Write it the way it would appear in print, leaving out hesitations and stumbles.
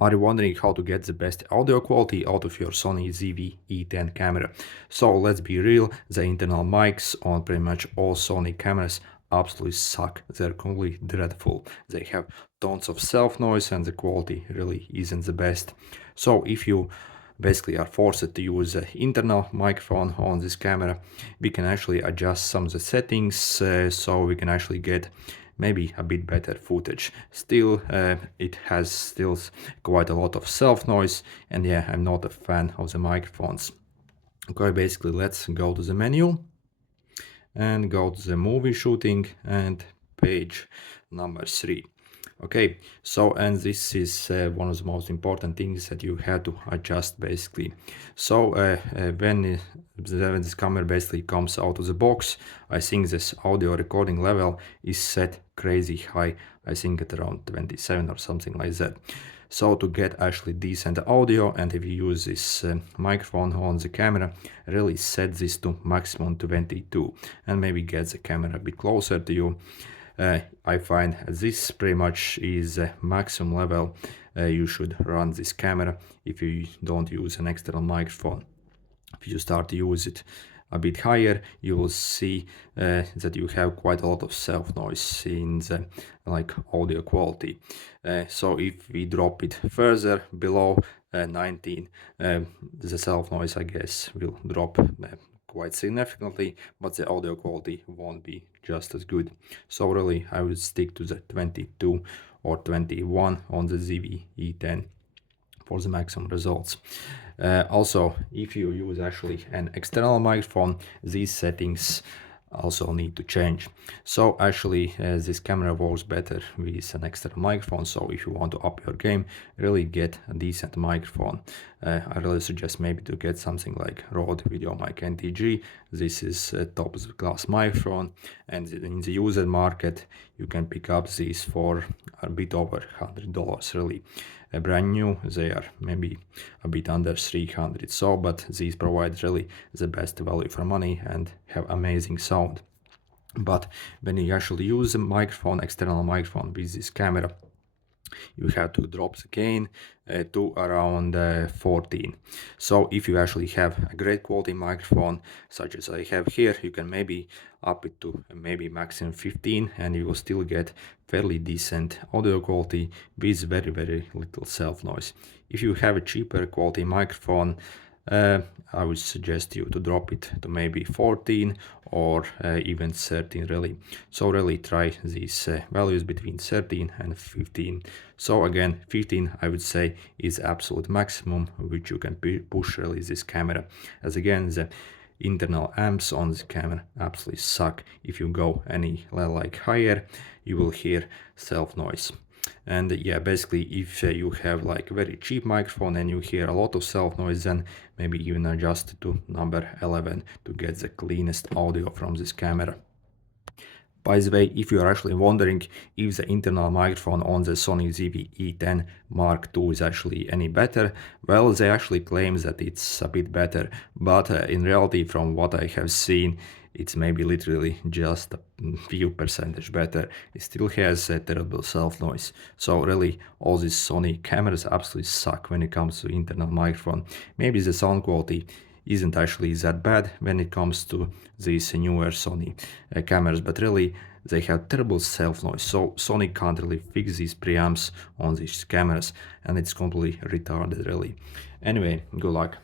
Are you wondering how to get the best audio quality out of your Sony ZV-E10 camera? So let's be real, the internal mics on pretty much all Sony cameras absolutely suck. They're completely dreadful. They have tons of self-noise and the quality really isn't the best. So if you basically are forced to use the internal microphone on this camera, we can actually adjust some of the settings so we can actually get maybe a bit better footage. Still, it has still quite a lot of self noise, and yeah, I'm not a fan of the microphones. Okay, basically let's go to the menu and go to the movie shooting and page number 3. Okay, so and this is one of the most important things that you have to adjust basically. So when this camera basically comes out of the box, I think this audio recording level is set crazy high. I think at around 27 or something like that. So to get actually decent audio, and if you use this microphone on the camera, really set this to maximum 22 and maybe get the camera a bit closer to you. I find this pretty much is maximum level you should run this camera if you don't use an external microphone. If you start to use it a bit higher, you will see that you have quite a lot of self noise in the audio quality. So if we drop it further below 19, the self noise I guess will drop quite significantly, but the audio quality won't be just as good. So really I would stick to the 22 or 21 on the ZV-E10 for the maximum results. Also, if you use actually an external microphone, these settings also need to change. So actually this camera works better with an external microphone, so if you want to up your game, really get a decent microphone. I really suggest maybe to get something like Rode VideoMic NTG. This is a top class microphone, and in the user market you can pick up these for a bit over $100 really. Brand new, they are maybe a bit under 300, so but these provide really the best value for money and have amazing sound. But when you actually use a microphone, external microphone with this camera, you have to drop the gain to around 14. So if you actually have a great quality microphone such as I have here, you can maybe up it to maybe maximum 15 and you will still get fairly decent audio quality with very little self noise. If you have a cheaper quality microphone, I would suggest you to drop it to maybe 14 or even 13 really. So really try these values between 13 and 15. So again, 15 I would say is absolute maximum which you can push really this camera, as again the internal amps on the camera absolutely suck. If you go any like higher, you will hear self noise. And yeah, basically if you have like very cheap microphone and you hear a lot of self noise, then maybe even adjust to number 11 to get the cleanest audio from this camera. By the way, if you are actually wondering if the internal microphone on the Sony ZV-E10 Mark II is actually any better, well, they actually claim that it's a bit better, but in reality, from what I have seen, it's maybe literally just a few percentage better. It still has a terrible self noise. So really, all these Sony cameras absolutely suck when it comes to internal microphone. Maybe the sound quality isn't actually that bad when it comes to these newer Sony cameras, but really they have terrible self noise, so Sony can't really fix these preamps on these cameras and it's completely retarded really. Anyway, good luck.